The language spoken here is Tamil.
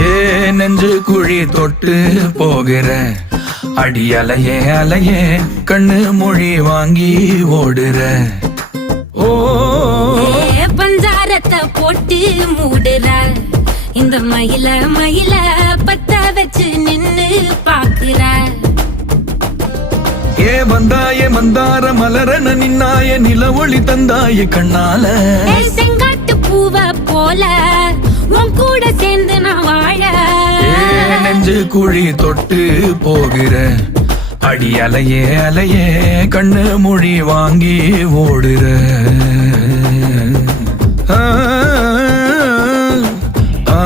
ஏ நெஞ்சு குழி தொட்டு போகிற அடி அலையே அலையே கண்ணு மொழி வாங்கி ஓடுற. ஓ பஞ்சாரத்தை போட்டு மூடுற இந்த மயில மயில பத்த வச்சு நின்னு பாக்குற. ஏ வந்தாய மந்தார மலரன நின்னாய நில ஒளி தந்தாய கண்ணால. செங்காட்டு பூவ போல உன் கூட சேர்ந்து நான் வாழ. நெஞ்சு குழி தொட்டு போகிற அடி அலையே அலையே கண்ணு மொழி வாங்கி ஓடுற. ஆ ஆ